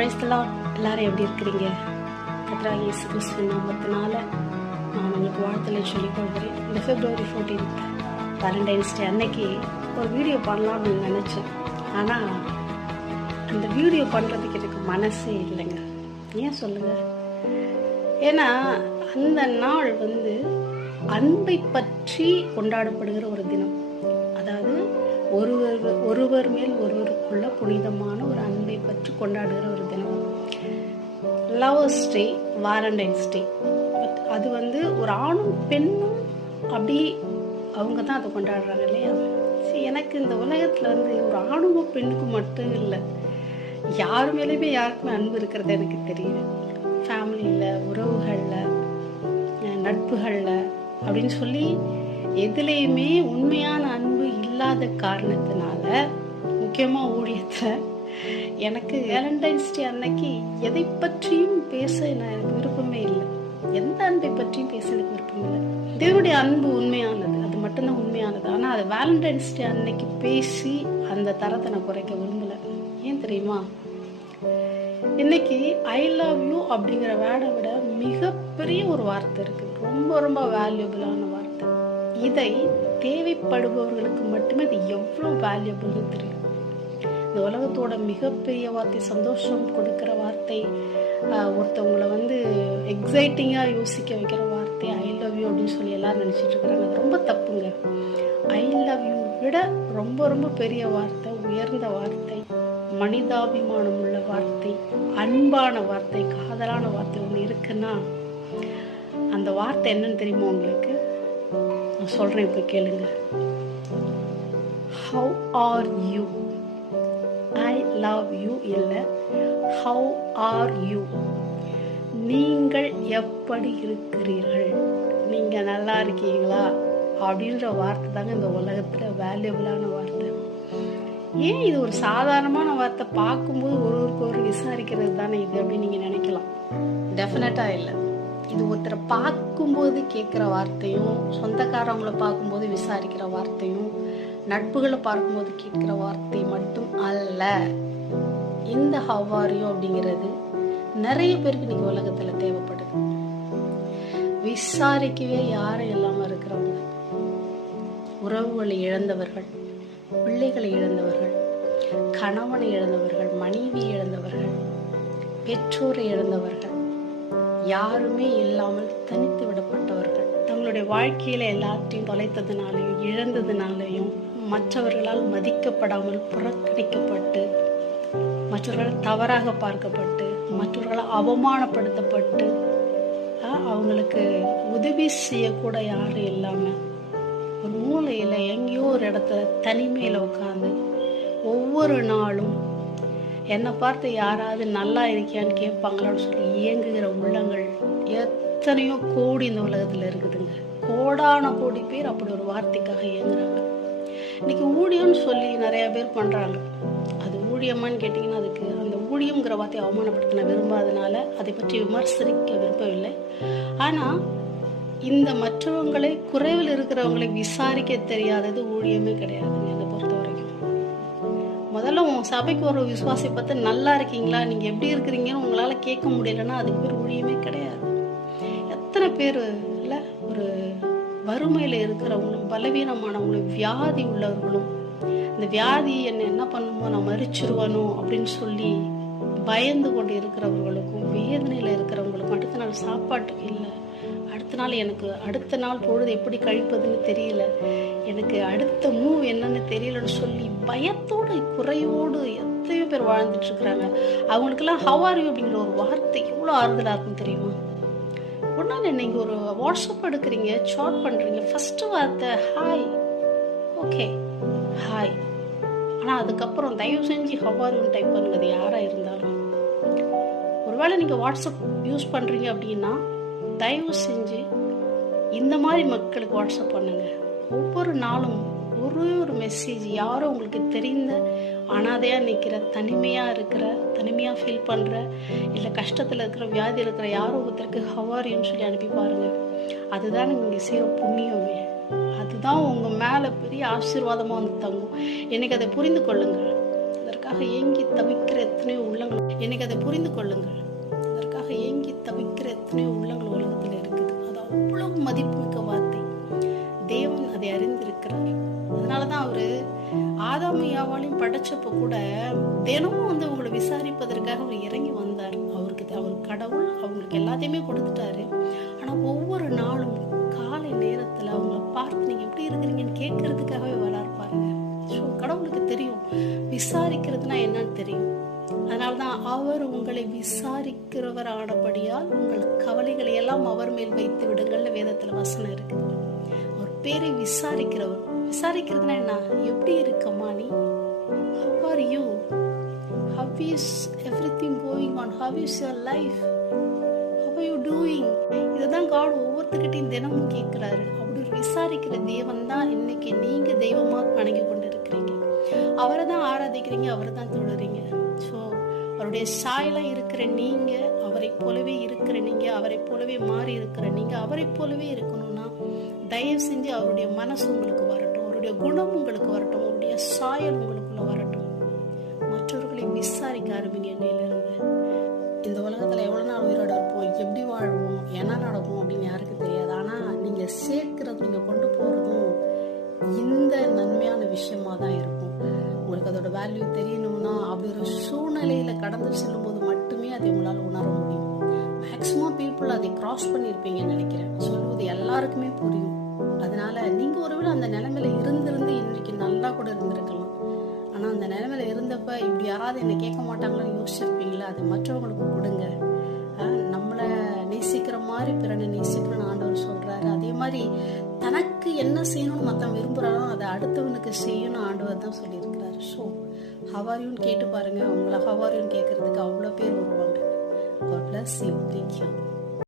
Praise the Lord. எல்லாரும் எப்படி இருக்கிறீங்க? கர்த்தராகிய இயேசு கிறிஸ்துவின் நாமத்தினால நான் உங்களுக்கு வாழ்த்தலை சொல்லிக் கொள்கிறேன். இந்த February 14th வேலண்டைன்ஸ் டே அன்னைக்கு ஒரு வீடியோ பண்ணலாம்னு நினச்சேன். ஆனால் அந்த வீடியோ பண்ணுறதுக்கு எனக்கு மனசே இல்லைங்க. ஏன் சொல்லுங்கள்? ஏன்னா அந்த நாள் அன்பை பற்றி கொண்டாடப்படுகிற ஒரு தினம். அதாவது ஒருவர் மேல் ஒருவருக்குள்ள புனிதமான ஒரு அன்பை பற்றி கொண்டாடுகிற ஒரு தினம். Lovers day, Valentine's day. But அது ஒரு ஆணும் பெண்ணும் அப்படி அவங்க தான் அதை கொண்டாடுறாங்க இல்லையா? சரி, எனக்கு இந்த உலகத்தில் ஒரு ஆணுக்கும் பெண்ணுக்கும் மட்டும் இல்லை, யார் மேலேயுமே யாருக்குமே அன்பு இருக்கிறது எனக்கு தெரியுது. ஃபேமிலியில், உறவுகளில், நட்புகளில் அப்படின்னு சொல்லி எதுலேயுமே உண்மையான அன்பு இல்லாத காரணத்தினால, முக்கியமாக ஊழியத்தில் எனக்கு வேலண்டைன்ஸ் டே அன்னைக்கு எதை பற்றியும் பேச எனக்கு விருப்பமே இல்லை. எந்த அன்பை பற்றியும் பேச எனக்கு விருப்பம் இல்லை. தேவனுடைய அன்பு உண்மையானது, அது மட்டும்தான் உண்மையானது. ஆனால் அது வேலண்டைன்ஸ் டே அன்னைக்கு பேசி அந்த தரத்தை நான் குறைக்க விரும்பலை. ஏன் தெரியுமா? இன்னைக்கு ஐ லவ் யூ அப்படிங்கிற வேர்டை விட மிகப்பெரிய ஒரு வார்த்தை இருக்குது, ரொம்ப ரொம்ப வேல்யூபிளான வார்த்தை. இதை தேவைப்படுபவர்களுக்கு மட்டுமே அது எவ்வளோ வேல்யூபிள்னு தெரியும். இந்த உலகத்தோட மிகப்பெரிய வார்த்தை, சந்தோஷம் கொடுக்குற வார்த்தை, ஒருத்தவங்களை எக்ஸைட்டிங்காக யோசிக்க வைக்கிற வார்த்தை ஐ லவ் யூ அப்படின்னு சொல்லி எல்லாரும் நினச்சிட்டு இருக்கிறாங்க. அது ரொம்ப தப்புங்க. ஐ லவ் யூ விட ரொம்ப ரொம்ப பெரிய வார்த்தை, உயர்ந்த வார்த்தை, மனிதாபிமானம் உள்ள வார்த்தை, அன்பான வார்த்தை, காதலான வார்த்தை ஒன்று இருக்குன்னா அந்த வார்த்தை என்னன்னு தெரியுமா உங்களுக்கு? நான் சொல்கிறேன், இப்போ கேளுங்க. How are you. I love you இல்லை, ஹவ் ஆர் யூ. நீங்கள் எப்படி இருக்கிறீர்கள், நீங்கள் நல்லா இருக்கீங்களா அப்படின்ற வார்த்தை தாங்க இந்த உலகத்தில் வேல்யூபிளான வார்த்தை. ஏன் இது ஒரு சாதாரணமான வார்த்தை, பார்க்கும்போது ஒருவருக்கு ஒரு விசாரிக்கிறது தானே இது அப்படின்னு நீங்கள் நினைக்கலாம். டெஃபினட்டாக இல்லை. இது ஒருத்தரை பார்க்கும்போது கேட்குற வார்த்தையும், சொந்தக்காரவங்களை பார்க்கும்போது விசாரிக்கிற வார்த்தையும், நட்புகளை பார்க்கும்போது கேட்குற வார்த்தை மட்டும் அல்ல. இந்த ஹவ் ஆர் யூ அப்படிங்கிறது நிறைய பேருக்கு இன்னைக்கு உலகத்தில் தேவைப்படுது. விசாரிக்கவே யாரும் இல்லாமல் இருக்கிறவங்க, உறவுகளை இழந்தவர்கள், பிள்ளைகளை இழந்தவர்கள், கணவனை இழந்தவர்கள், மனைவி இழந்தவர்கள், பெற்றோரை இழந்தவர்கள், யாருமே இல்லாமல் தனித்து விடப்பட்டவர்கள், தங்களுடைய வாழ்க்கையில எல்லாத்தையும் தொலைத்ததுனாலையும் இழந்ததுனாலையும் மற்றவர்களால் மதிக்கப்படாமல் புறக்கணிக்கப்பட்டு, மற்றவர்களால் தவறாக பார்க்கப்பட்டு, மற்றவர்களால் அவமானப்படுத்தப்பட்டு, அவங்களுக்கு உதவி செய்யக்கூட யாரும் இல்லாமல் ஒரு மூலையில் எங்கேயோ ஒரு இடத்துல தனிமையில் உட்காந்து ஒவ்வொரு நாளும் என்னை பார்த்து யாராவது நல்லா இருக்கியான்னு கேட்பாங்களான்னு சொல்லி இயங்குகிற உள்ளங்கள் எத்தனையோ கோடி இந்த உலகத்தில் இருக்குதுங்க. கோடான கோடி பேர் அப்படி ஒரு வார்த்தைக்காக இயங்குறாங்க. இன்னைக்கு ஊழியம்னு சொல்லி நிறைய பேர் பண்ணுறாங்க. அது ஊழியமான்னு கேட்டிங்கன்னா அதுக்கு அந்த ஊழியம்ங்கிற வார்த்தையை அவமானப்படுத்த விரும்பாதனால அதை பற்றி விமர்சிக்க விரும்பவில்லை. ஆனால் இந்த மற்றவங்களை, குறைவில் இருக்கிறவங்களை விசாரிக்க தெரியாதது ஊழியமே கிடையாதுங்க என்னை பொறுத்த வரைக்கும். முதல்ல உன் சபைக்கு ஒரு விசுவாசி பார்த்து நல்லா இருக்கீங்களா, நீங்கள் எப்படி இருக்கிறீங்கன்னு உங்களால் கேட்க முடியலன்னா அதுக்கு பேர் ஊழியமே கிடையாது. எத்தனை பேர் இல்லை, ஒரு வறுமையில் இருக்கிறவங்களும், பலவீனமானவங்களும், வியாதி உள்ளவர்களும், இந்த வியாதி என்ன பண்ணுமோ, நான் மறிச்சிருவானோ அப்படின்னு சொல்லி பயந்து கொண்டு இருக்கிறவங்களுக்கும், வேதனையில் இருக்கிறவங்களுக்கும், அடுத்த நாள் சாப்பாட்டுக்கு இல்லை, அடுத்த நாள் பொழுது எப்படி கழிப்பதுன்னு தெரியல, எனக்கு அடுத்த மூவ் என்னன்னு தெரியலன்னு சொல்லி பயத்தோடு, குறையோடு எத்தனையோ பேர் வாழ்ந்துட்டு இருக்கிறாங்க. அவங்களுக்கெல்லாம் ஹவ் ஆர் யூ அப்படிங்கிற ஒரு வார்த்தை எவ்வளோ ஆறுதலாக இருக்கும் தெரியுமா? ஒன்றும் நீங்கள் ஒரு வாட்ஸ்அப் எடுக்கிறீங்க, சாட் பண்ணுறீங்க, ஃபஸ்ட்டு வார்த்தை ஹாய், ஓகே ஹாய். ஆனால் அதுக்கப்புறம் தயவு செஞ்சு ஹவ் ஆர் யூன்னு டைப் பண்ணுங்க. அது யாராக இருந்தாலும், ஒருவேளை நீங்கள் வாட்ஸ்அப் யூஸ் பண்ணுறீங்க அப்படின்னா தயவு செஞ்சு இந்த மாதிரி மக்களுக்கு வாட்ஸ்அப் பண்ணுங்க. ஒவ்வொரு நாளும் ஒரு மெசேஜ், யாரோ உங்களுக்கு தெரிந்த அனாதையாக நிற்கிற, தனிமையாக இருக்கிற, தனிமையாக ஃபீல் பண்ணுற, இல்லை கஷ்டத்தில் இருக்கிற, வியாதியில் இருக்கிற யாரோ ஒருத்தருக்கு ஹவ் ஆர் யூன்னு சொல்லி அனுப்பி பாருங்கள். அதுதான் நீங்கள் செய்கிற புண்ணியமே. அதுதான் உங்கள் மேலே பெரிய ஆசீர்வாதமாக தங்கும். எனக்கு அதை புரிந்து கொள்ளுங்கள். அதற்காக ஏங்கி தவிக்கிற எத்தனையோ உள்ளங்கள் இன்னைக்கு அதை புரிந்து கொள்ளுங்கள். அதற்காக ஏங்கி தவிக்கிற எத்தனையோ உள்ளங்கள் உலகத்தில் இருக்குது. அது அவ்வளவு மதிப்புமிக்க வார்த்தை. தேவன் அதை அறிந்திருக்கிறார். அதனாலதான் அவரு ஆதாமியாவாலையும் படைச்சப்ப கூட தினமும் உங்களை விசாரிப்பதற்காக அவர் இறங்கி வந்தார். அவர் கடவுள் அவங்களுக்கு எல்லாத்தையுமே கொடுத்துட்டாரு. ஆனா ஒவ்வொரு நாளும் காலை நேரத்துல அவங்கள பார்த்து நீங்க எப்படி இருக்கிறீங்கன்னு கேட்கறதுக்காகவே வராரு பாருங்க. ஸோ கடவுளுக்கு தெரியும் விசாரிக்கிறதுனா என்னன்னு தெரியும். அதனால்தான் அவர் உங்களை விசாரிக்கிறவர் ஆனபடியால் உங்கள் கவலைகளை எல்லாம் அவர் மேல் வைத்து விடுங்கள்னு வேதத்துல வசனம் இருக்குது. அவர் பேரை விசாரிக்கிறவர். விசாரிக்கிறதுனா என்ன? எப்படி இருக்கம்மா நீ? How are you? How is everything going on? How is your life? How are you doing? இதுதான் God ஒவ்வொருத்தர்கிட்டையும் தினமும் கேட்கிறாரு. அப்படி ஒரு விசாரிக்கிற தேவன் தான் இன்னைக்கு நீங்க தெய்வமா வணங்கி கொண்டு இருக்கிறீங்க. அவரை தான் ஆராதிக்கிறீங்க, அவரை தான் தொழுறீங்க. ஸோ அவருடைய சாயலா இருக்கிற நீங்க, அவரை போலவே இருக்கிற நீங்க, அவரை போலவே மாறி இருக்கிற நீங்க, அவரை போலவே இருக்கணும்னா தயவு செஞ்சு அவருடைய மனசு உங்களுக்கு வரட்டும், அவருடைய குணம் உங்களுக்கு வரட்டும், அவருடைய சாயல் உங்களுக்குள்ள வரட்டும். மற்றவர்களை விசாரிக்க ஆரம்பிங்க. என்னையிலிருந்து இந்த உலகத்துல எவ்வளவு நாள் உயிரோட இருப்போம், எப்படி வாழ்வோம், என்ன நடக்கும் அப்படின்னு யாருக்கு தெரியாது. ஆனா நீங்க சேர்க்கிறது, நீங்க கொண்டு போறதும் இந்த நன்மையான விஷயமா தான் இருக்கும். உங்களுக்கு அதோட வேல்யூ தெரியணும்னா அப்படி ஒரு சூழ்நிலையில கடந்து செல்லும் போது மட்டுமே அதை உங்களால் உணர முடியும். மேக்சிமம் பீப்புள் அதை கிராஸ் பண்ணியிருப்பீங்கன்னு நினைக்கிறேன். சொல்லுவது எல்லாருக்குமே புரியும். அதனால நீங்க ஒருவேளை அந்த நிலைமையில இருந்திருந்து இன்னைக்கு நல்லா கூட இருந்திருக்கலாம். ஆனா அந்த நிலைமையில இருந்தப்ப இப்படி யாராவது என்ன கேட்க மாட்டாங்களான்னு யோசிச்சிருப்பீங்களா? அது மற்றவங்களுக்கு கொடுங்க. நம்மளை நேசிக்கிற மாதிரி பிறனை நேசிக்கணும்னு ஆண்டவர் சொல்றாரு. அதே மாதிரி தனக்கு என்ன செய்யணும்னு மத்தவன் விரும்புறானோ அதை அடுத்தவனுக்கு செய்யணும் ஆண்டவர் தான் சொல்லியிருக்கிறாரு. ஸோ ஹவாரியூன்னு கேட்டு பாருங்க. உங்களை ஹவாரியூன்னு கேட்கறதுக்கு அவ்வளோ பேர் வருவாங்க. God bless you. Thank you.